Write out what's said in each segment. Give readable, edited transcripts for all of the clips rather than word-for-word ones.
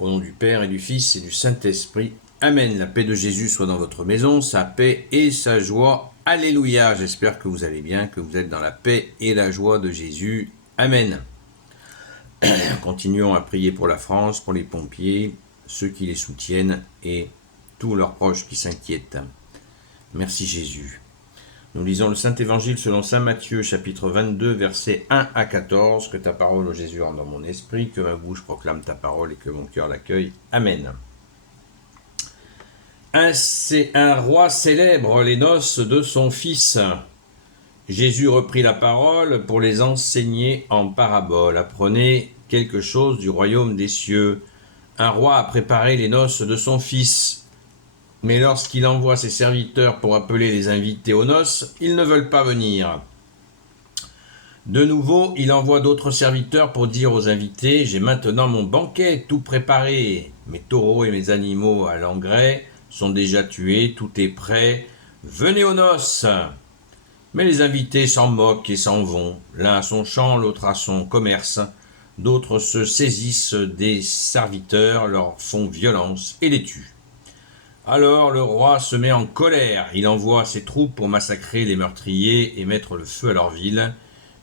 Au nom du Père et du Fils et du Saint-Esprit. Amen. La paix de Jésus soit dans votre maison, sa paix et sa joie. Alléluia. J'espère que vous allez bien, que vous êtes dans la paix et la joie de Jésus. Amen. Continuons à prier pour la France, pour les pompiers, ceux qui les soutiennent et tous leurs proches qui s'inquiètent. Merci Jésus. Nous lisons le Saint-Évangile selon saint Matthieu, chapitre 22, versets 1 à 14. Que ta parole, ô Jésus, entre dans mon esprit, que ma bouche proclame ta parole et que mon cœur l'accueille. Amen. Un roi célèbre les noces de son fils. Jésus reprit la parole pour les enseigner en parabole. Apprenez quelque chose du royaume des cieux. Un roi a préparé les noces de son fils. Mais lorsqu'il envoie ses serviteurs pour appeler les invités aux noces, ils ne veulent pas venir. De nouveau, il envoie d'autres serviteurs pour dire aux invités « J'ai maintenant mon banquet tout préparé. Mes taureaux et mes animaux à l'engrais sont déjà tués, tout est prêt. Venez aux noces !» Mais les invités s'en moquent et s'en vont. L'un à son champ, l'autre à son commerce. D'autres se saisissent des serviteurs, leur font violence et les tuent. Alors le roi se met en colère, il envoie ses troupes pour massacrer les meurtriers et mettre le feu à leur ville.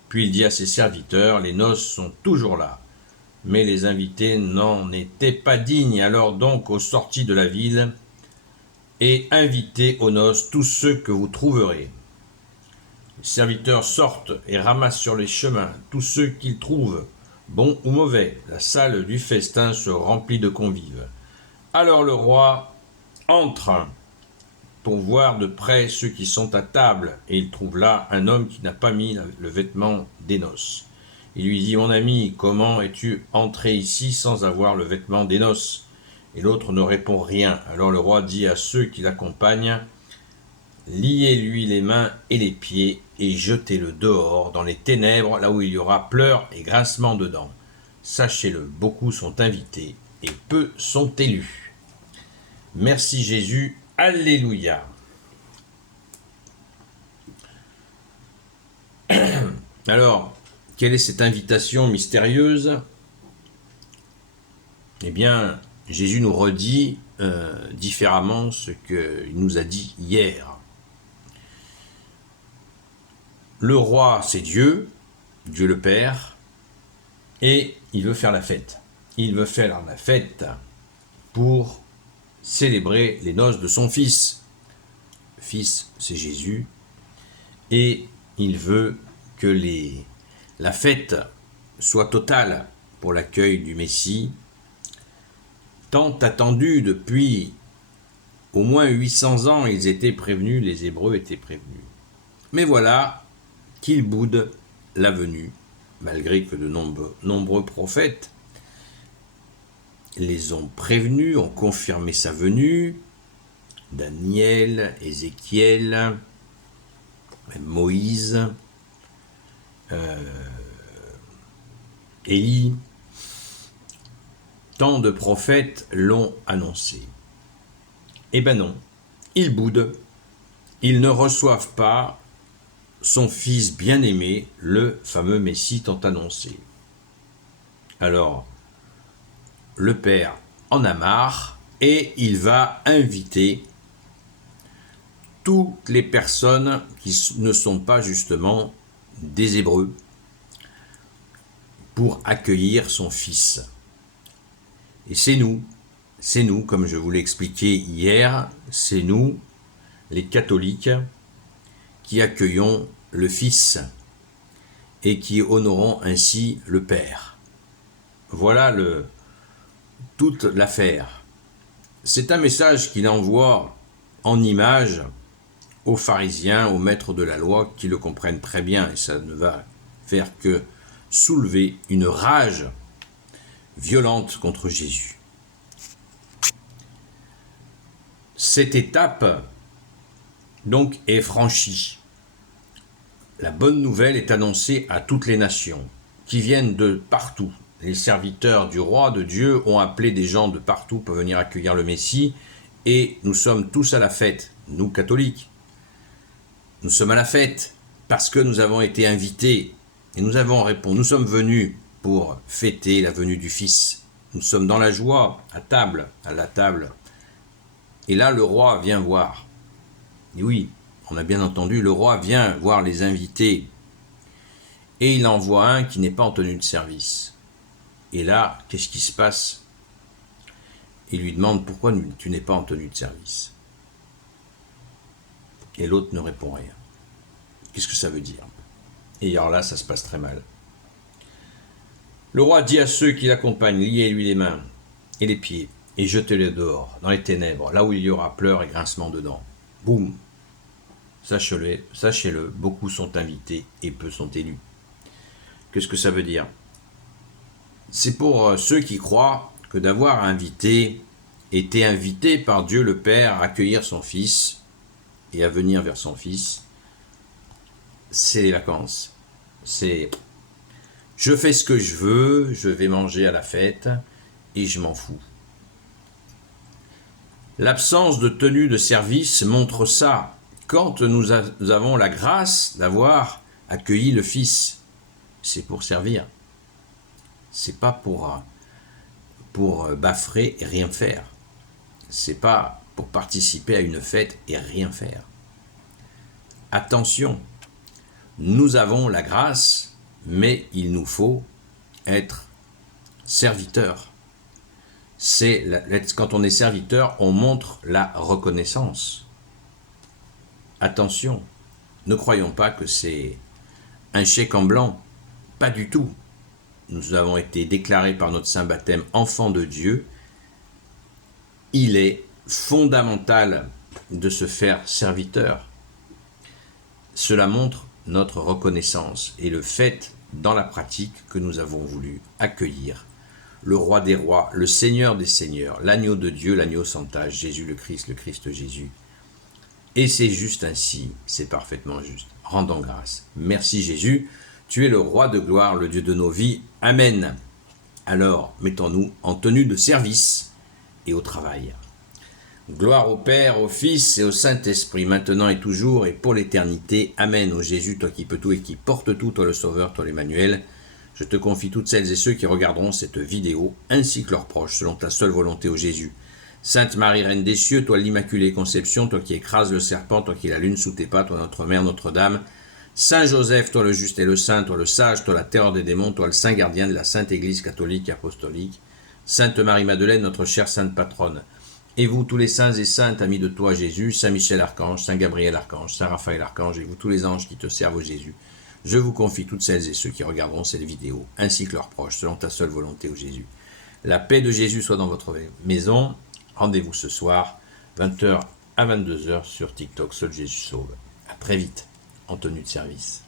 Puis il dit à ses serviteurs, les noces sont toujours là. Mais les invités n'en étaient pas dignes, alors donc aux sorties de la ville, et invitez aux noces tous ceux que vous trouverez. Les serviteurs sortent et ramassent sur les chemins tous ceux qu'ils trouvent, bons ou mauvais. La salle du festin se remplit de convives. Alors le roi entre pour voir de près ceux qui sont à table, et il trouve là un homme qui n'a pas mis le vêtement des noces. Il lui dit « Mon ami, comment es-tu entré ici sans avoir le vêtement des noces ?» Et l'autre ne répond rien. Alors le roi dit à ceux qui l'accompagnent « Liez-lui les mains et les pieds et jetez-le dehors dans les ténèbres, là où il y aura pleurs et grincements de dents. Sachez-le, beaucoup sont invités et peu sont élus. » Merci Jésus, alléluia. Alors, quelle est cette invitation mystérieuse ? Eh bien, Jésus nous redit différemment ce qu'il nous a dit hier. Le roi, c'est Dieu, Dieu le Père, et il veut faire la fête. Il veut faire la fête pour célébrer les noces de son fils. Le fils, c'est Jésus, et il veut que la fête soit totale pour l'accueil du Messie, tant attendu depuis au moins 800 ans. Ils étaient prévenus, les Hébreux étaient prévenus. Mais voilà qu'ils boudent la venue, malgré que de nombreux prophètes les ont prévenus, ont confirmé sa venue. Daniel, Ézéchiel, même Moïse, Élie, tant de prophètes l'ont annoncé. Eh ben non, ils boudent, ils ne reçoivent pas son fils bien-aimé, le fameux Messie tant annoncé. Alors, le Père en a marre et il va inviter toutes les personnes qui ne sont pas justement des Hébreux pour accueillir son fils. Et c'est nous, comme je vous l'ai expliqué hier, c'est nous, les catholiques, qui accueillons le Fils et qui honorons ainsi le Père. Voilà toute l'affaire. C'est un message qu'il envoie en images aux pharisiens, aux maîtres de la loi, qui le comprennent très bien, et ça ne va faire que soulever une rage violente contre Jésus. Cette étape, donc, est franchie. La bonne nouvelle est annoncée à toutes les nations, qui viennent de partout. Les serviteurs du roi de Dieu ont appelé des gens de partout pour venir accueillir le Messie, et nous sommes tous à la fête, nous catholiques. Nous sommes à la fête parce que nous avons été invités, et nous avons répondu, nous sommes venus pour fêter la venue du Fils. Nous sommes dans la joie, à la table. Et là, le roi vient voir. Et oui, on a bien entendu, le roi vient voir les invités. Et il en voit un qui n'est pas en tenue de service. Et là, qu'est-ce qui se passe? Il lui demande pourquoi tu n'es pas en tenue de service. Et l'autre ne répond rien. Qu'est-ce que ça veut dire? Et alors là, ça se passe très mal. Le roi dit à ceux qui l'accompagnent, liez-lui les mains et les pieds et jetez-les dehors, dans les ténèbres, là où il y aura pleurs et grincements de dents. Boum! Sachez-le, beaucoup sont invités et peu sont élus. Qu'est-ce que ça veut dire? C'est pour ceux qui croient que d'avoir été invité par Dieu le Père à accueillir son Fils et à venir vers son Fils, c'est les vacances. C'est je fais ce que je veux, je vais manger à la fête et je m'en fous. L'absence de tenue de service montre ça. Quand nous avons la grâce d'avoir accueilli le Fils, c'est pour servir. C'est pas pour baffer et rien faire. C'est pas pour participer à une fête et rien faire. Attention, nous avons la grâce, mais il nous faut être serviteur. Quand on est serviteur, on montre la reconnaissance. Attention, ne croyons pas que c'est un chèque en blanc. Pas du tout. Nous avons été déclarés par notre saint baptême enfants de Dieu. Il est fondamental de se faire serviteur. Cela montre notre reconnaissance et le fait dans la pratique que nous avons voulu accueillir le roi des rois, le seigneur des seigneurs, l'agneau de Dieu, l'agneau sans tache, Jésus le Christ Jésus. Et c'est juste ainsi, c'est parfaitement juste. Rendons grâce. Merci Jésus, tu es le roi de gloire, le Dieu de nos vies. Amen. Alors, mettons-nous en tenue de service et au travail. Gloire au Père, au Fils et au Saint-Esprit, maintenant et toujours et pour l'éternité. Amen. Ô Jésus, toi qui peux tout et qui porte tout, toi le Sauveur, toi l'Emmanuel, je te confie toutes celles et ceux qui regarderont cette vidéo, ainsi que leurs proches, selon ta seule volonté, ô Jésus. Sainte Marie, Reine des cieux, toi l'Immaculée Conception, toi qui écrases le serpent, toi qui es la lune sous tes pas, toi notre Mère, Notre-Dame. Saint Joseph, toi le juste et le saint, toi le sage, toi la terreur des démons, toi le saint gardien de la Sainte Église catholique et apostolique. Sainte Marie-Madeleine, notre chère sainte patronne. Et vous, tous les saints et saintes, amis de toi, Jésus, Saint Michel Archange, Saint Gabriel Archange, Saint Raphaël Archange, et vous, tous les anges qui te servent, ô Jésus, je vous confie toutes celles et ceux qui regarderont cette vidéo, ainsi que leurs proches, selon ta seule volonté, ô Jésus. La paix de Jésus soit dans votre maison. Rendez-vous ce soir, 20h à 22h sur TikTok, Seul Jésus Sauve. À très vite, en tenue de service.